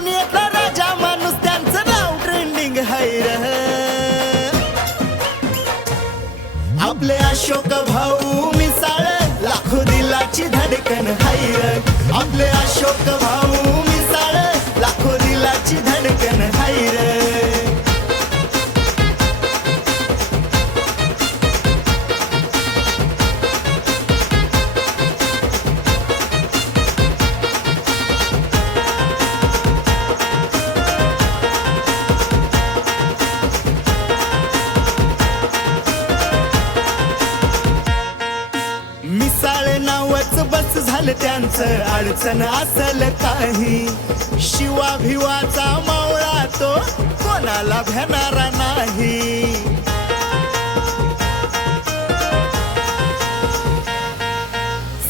दुनियेतला राजा माणूस त्यांचं नाव trending higher आपले अशोक भाऊ मिसाळ लाखो दिलाची धडकन हायर आपले अशोक भाऊ मिसाळ लाखो दिलाची धडकन बस त्यांचं अडचण असल काही. शिवा भिवाचा मावळा तो कोणाला भेणारा नाही.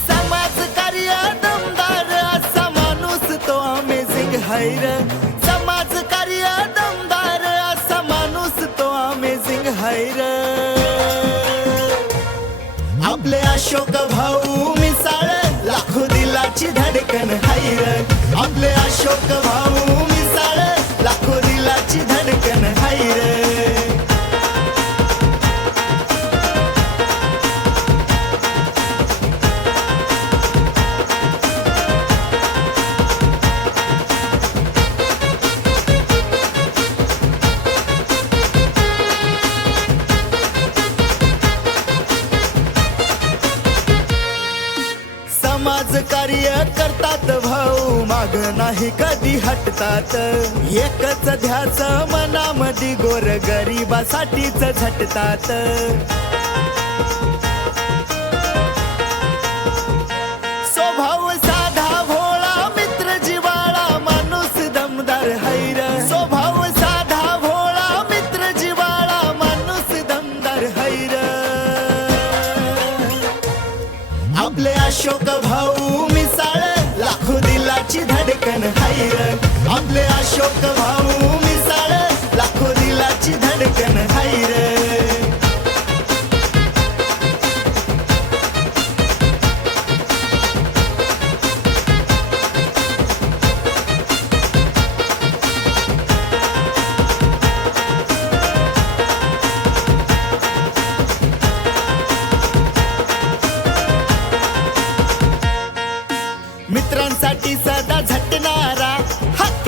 समाज कार्य दमदार असा माणूस तो अमेझिंग हैर समाज कार्य दमदार असा माणूस तो अमेझिंग हैर आपले अशोक भाऊ मी दिलाची धडकन हायर आपले अशोक भाऊ नाही कधी हटतात. एकच ध्यास मनामध्ये गोर गरिबासाठीच झटतात. स्वभाव साधा भोळा मित्र जिवाळा माणूस दमदार हैर. स्वभाव साधा भोळा मित्र जिवाळा माणूस दमदार हैर. आपले अशोक भाऊ आपले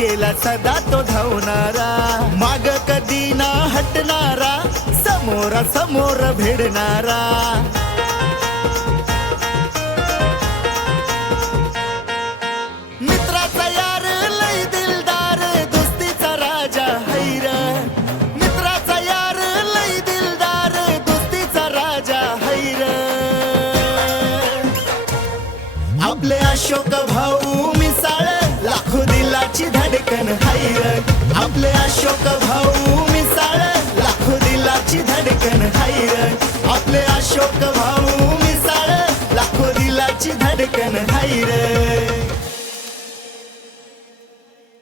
हक्केला सदा तो धावणारा. माग कधी ना हटणारा समोरा समोर भिडणारा. मित्राचा यार लय दिलदार दोस्तीचा राजा हैर. मित्राचा यार लय दिलदार दोस्तीचा राजा हैर. आपले अशोक भाऊ लोक भाऊ मिसाळ लाखो दिलाची धडकन हायर